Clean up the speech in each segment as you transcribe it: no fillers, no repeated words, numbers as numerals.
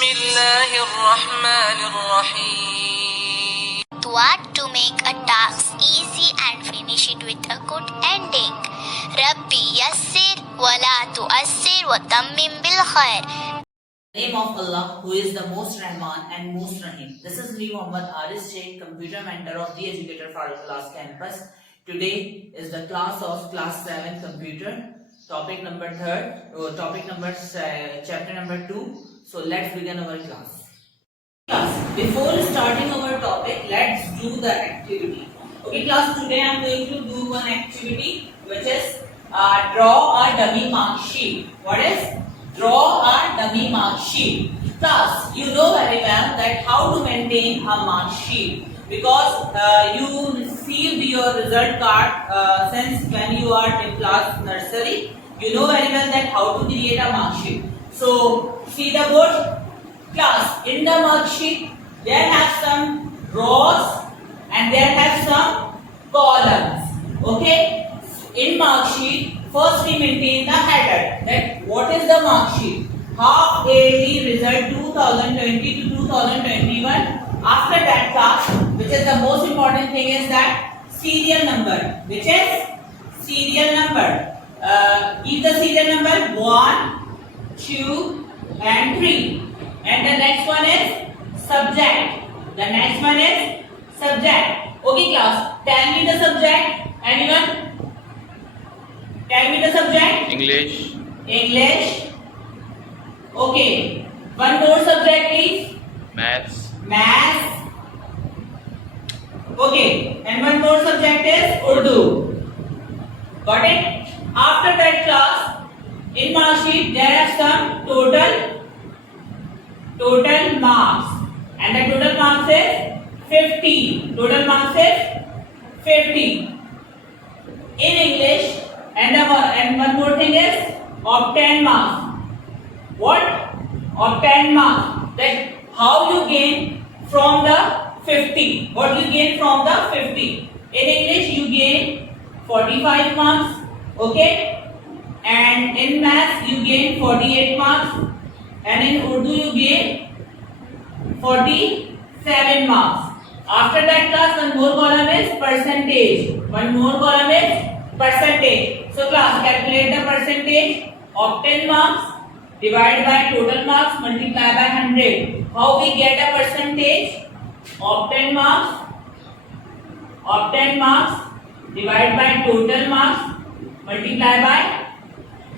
الله الرحمن الرحيم. What to make a task easy and finish it with a good ending. Rabbi yassir wa la tu'assir wa tammim bil khair. Name of Allah, who is the most Rahman and most Rahim. This is me, Muhammad Aris Sheikh, computer mentor of the Educator Farooq Class Campus. Today is the class of class 7 computer. Topic number chapter number 2. So let's begin our class. Before starting our topic, let's do the activity. Okay class, today I am going to do one activity which is draw a dummy mark sheet. What is? Draw a dummy mark sheet. Class, you know very well that how to maintain a mark sheet, because you received your result card since when you are in class nursery. You know very well that how to create a mark sheet. So see the board. Class, in the mark sheet there have some rows and there have some columns. Okay, in mark sheet first we maintain the header, that what is the mark sheet, half yearly result 2020 to 2021. After that class, which is the most important thing, is that serial number, which is serial number. Give the serial number 1, 2 and 3, and the next one is subject. The next one is subject. Okay class, tell me the subject. Anyone? Tell me the subject. English. English. Okay. One more subject please. Maths. Maths. Okay. And one more subject is Urdu. Got it? After that class, in mark sheet there are some total marks, and the total marks is 50. Total marks is 50 in English, and one more thing is obtain marks. What? Obtain marks. That how you gain from the 50. What you gain from the 50? In English you gain 45 marks. Okay, and in maths you gain 48 marks, and in Urdu you gain 47 marks. After that class, one more column is percentage. One more column is percentage. So class, calculate the percentage of 10 marks, divide by total marks, multiply by 100. How we get a percentage of 10 marks? Of 10 marks, divide by total marks, multiply by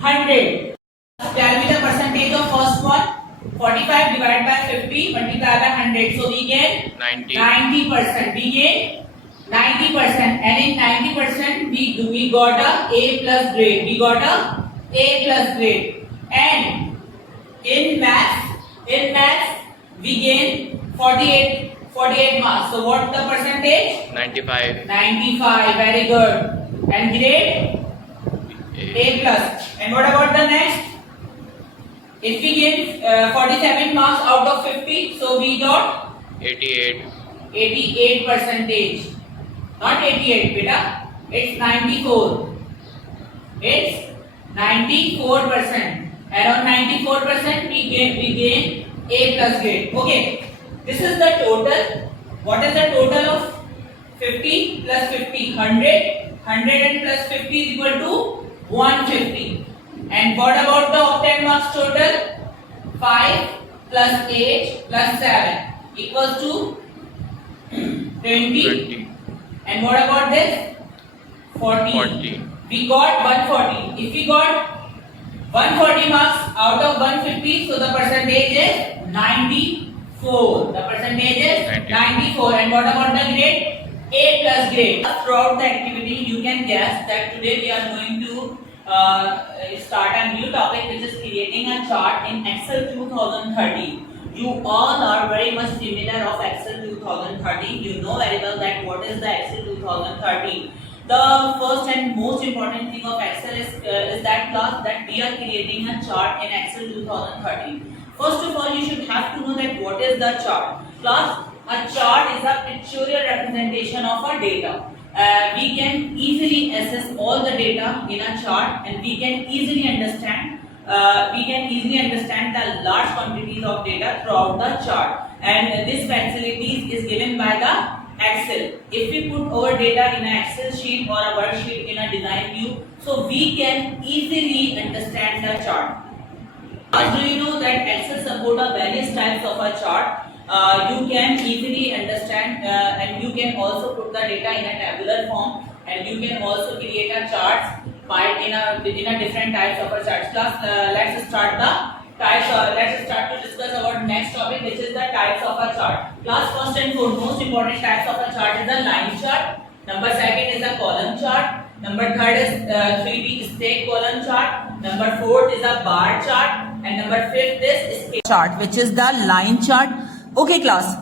100. Tell me the percentage of first one. 45 divided by 50 multiply by 100. So we get 90%. We get 90%, and in 90% we got a A plus grade. We got a A plus grade. And in maths we gain 48 marks. So what the percentage? 95. 95. Very good. And grade? A plus. And what about the next? If we get 47 marks out of 50, so we got 88 percentage. Not 88, beta. It's 94. It's 94%. Around 94% we gain A plus grade. Okay. This is the total. What is the total of 50 plus 50? 100. 100 and plus 50 is equal to 150. And what about the obtained marks total? 5 plus 8 plus 7 equals to 20. And what about this? 40. We got 140. If we got 140 marks out of 150, so the percentage is 94. The percentage is 94. And what about the grade? A plus grade. Throughout the activity, you can guess that today we are going to start a new topic, which is creating a chart in Excel 2013. You all are very much familiar of Excel 2013. You know very well that what is the Excel 2013. The first and most important thing of Excel is that class that we are creating a chart in Excel 2013. First of all, you should have to know that what is the chart. Class, a chart is a pictorial representation of our data. We can easily assess all the data in a chart, and we can easily understand we can easily understand the large quantities of data throughout the chart, and this facility is given by the Excel. If we put our data in an Excel sheet or a worksheet in a design view, so we can easily understand the chart. Do you know that Excel support various types of a chart? You can easily understand and you can also put the data in a tabular form, and you can also create a charts in a different types of a charts. Class, let's start the types. Let's start to discuss about next topic, which is the types of a chart. Class, first and foremost important types of a chart is the line chart. Number second is a column chart. Number third is 3D stack column chart. Number fourth is a bar chart. And number fifth is scale chart, which is the line chart. Okay class,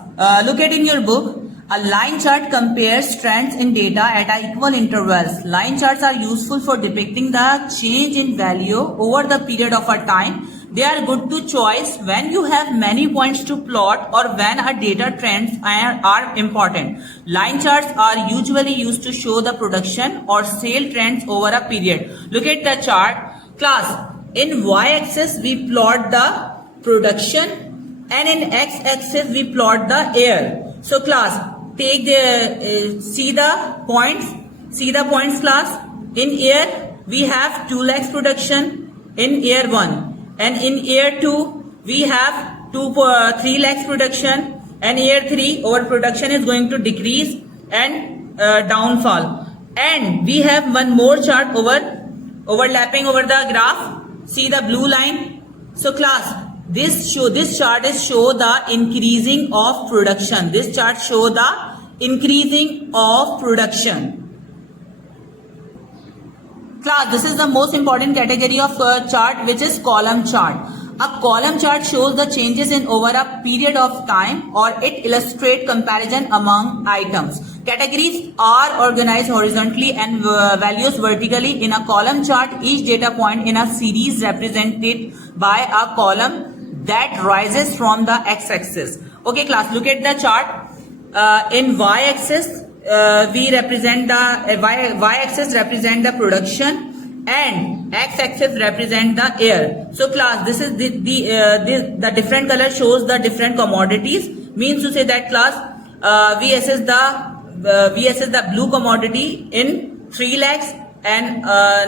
look at in your book. A line chart compares trends in data at equal intervals. Line charts are useful for depicting the change in value over the period of a time. They are good to choice when you have many points to plot or when a data trends are important. Line charts are usually used to show the production or sale trends over a period. Look at the chart. Class, in y-axis we plot the production and in x-axis we plot the air. So class, take the see the points class. In air we have 2 lakhs production in year 1, and in year 2 we have 3 lakhs production, and year 3 our production is going to decrease and downfall. And we have one more chart overlapping over the graph. See the blue line. So class, this chart is show the increasing of production. This chart show the increasing of production. Class, this is the most important category of chart, which is column chart. A column chart shows the changes in over a period of time, or it illustrates comparison among items. Categories are organized horizontally and values vertically. In a column chart, each data point in a series represented by a column that rises from the x-axis. Okay class, look at the chart. In y-axis we represent the y-axis represent the production, and x-axis represent the air. So class, this is the different color shows the different commodities. Means to say that class, we assess the blue commodity in 3 lakhs, and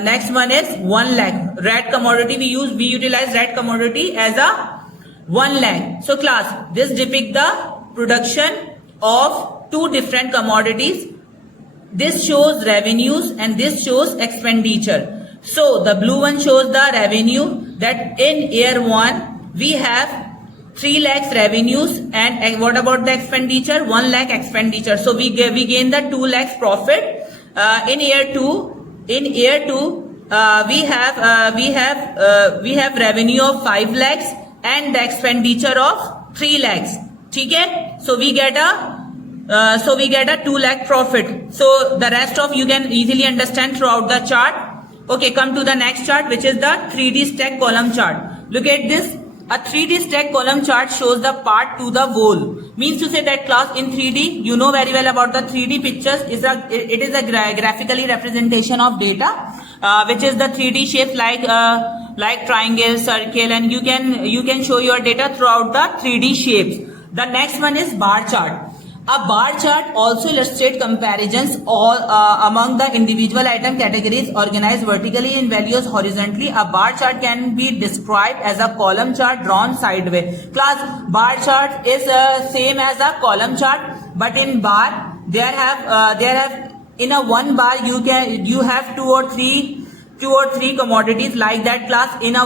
next one is 1 lakh. Red commodity we utilize red commodity as a 1 lakh. So class, this depict the production of 2 different commodities. This shows revenues and this shows expenditure. So the blue one shows the revenue, that in year 1 we have 3 lakhs revenues, and what about the expenditure? 1 lakh expenditure. So we gain the 2 lakhs profit. In year 2 we have revenue of 5 lakhs and the expenditure of 3 lakhs. Okay? So we get a 2 lakh profit. So the rest of you can easily understand throughout the chart. Okay, come to the next chart, which is the 3D stack column chart. Look at this. A 3D stack column chart shows the part to the whole. Means to say that class, in 3D, you know very well about the 3D pictures. It is a graphically representation of data, which is the 3D shapes like triangle, circle, and you can show your data throughout the 3D shapes. The next one is bar chart. A bar chart also illustrates comparisons among the individual item categories organized vertically in values horizontally. A bar chart can be described as a column chart drawn sideways. Class, bar chart is same as a column chart, but in bar there have in a one bar you have two or three commodities like that. Class, in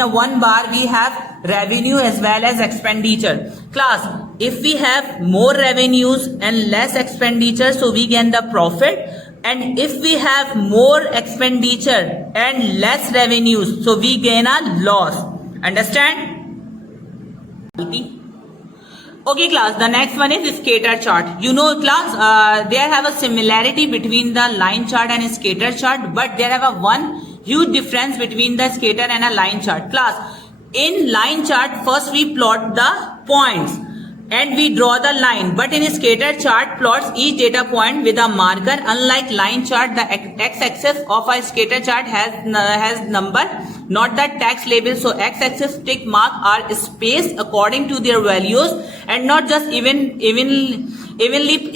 a one bar we have revenue as well as expenditure. Class, if we have more revenues and less expenditure, so we gain the profit, and if we have more expenditure and less revenues, so we gain a loss. Understand? Okay class, the next one is scatter chart. You know class, there have a similarity between the line chart and scatter chart, but there have a one huge difference between the scatter and a line chart. Class, in line chart first we plot the points and we draw the line, but in scatter chart plots each data point with a marker. Unlike line chart, the x-axis of a scatter chart has number, not the text label. So x-axis tick mark are spaced according to their values and not just evenly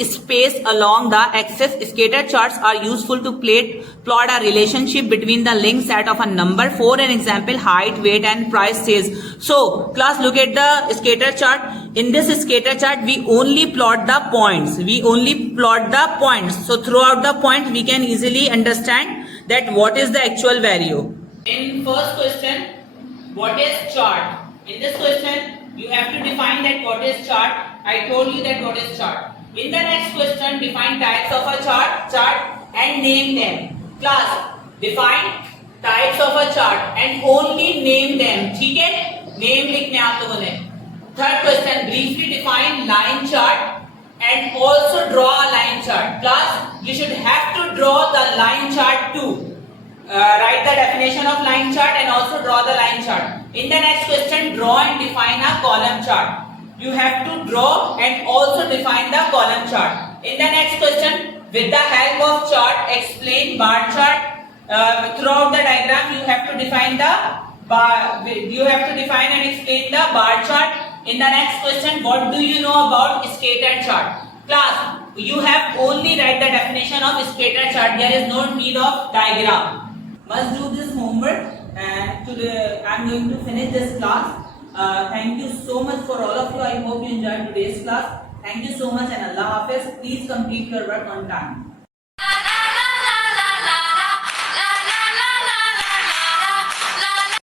spaced along the axis. Scatter charts are useful to plot a relationship between the linked set of a number. For an example, height, weight and price says. So class, look at the scatter chart. In this scatter chart, we only plot the points. So throughout the point, we can easily understand that what is the actual value. In first question, what is chart? In this question, you have to define that what is chart. I told you that what is chart. In the next question, define types of a chart and name them. Class, define types of a chart and only name them. ठीक है? Name लिखने आप लोगों ने. Third question, briefly define line chart and also draw a line chart. Class, you should have to draw the line chart too. Write the definition of line chart and also draw the line chart. In the next question, draw and define a column chart. You have to draw and also define the column chart. In the next question, with the help of chart, explain bar chart. Throughout the diagram, you have to define the bar. You have to define and explain the bar chart. In the next question, what do you know about scatter chart? Class, you have only write the definition of scatter chart. There is no need of diagram. Must do this homework, and today I am going to finish this class. Thank you so much for all of you. I hope you enjoyed today's class. Thank you so much and Allah Hafiz. Please complete your work on time.